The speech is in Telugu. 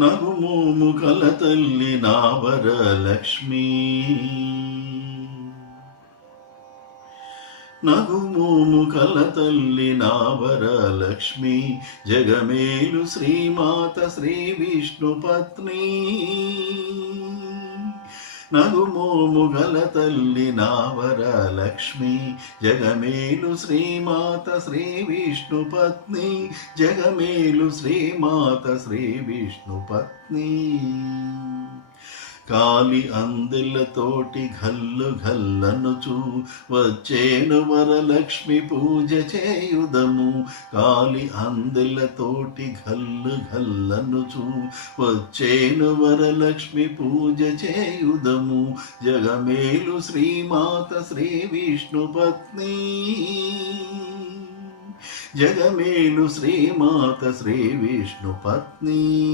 నగుమోము కల తల్లి నావరలక్ష్మి నగుమోము కల తల్లి నావరలక్ష్మి జగమేలు శ్రీమాత శ్రీ విష్ణు పత్ని. నగుమోము గల తల్లి నావర లక్ష్మి జగమేలు శ్రీమాత శ్రీ విష్ణు పత్ని జగమేలు శ్రీమాత శ్రీ విష్ణు పత్ని. కాలి అందెలతోటి ఘల్లు ఘల్లనుచు వచ్చేను వరలక్ష్మి పూజ చేయుదము. కాలి అందెలతోటి ఘల్లు ఘల్లనుచు వచ్చేను వరలక్ష్మి పూజ చేయుదము. జగమేలు శ్రీమాత శ్రీ విష్ణు పత్ని. జగమేలు శ్రీమాత శ్రీ విష్ణు పత్ని.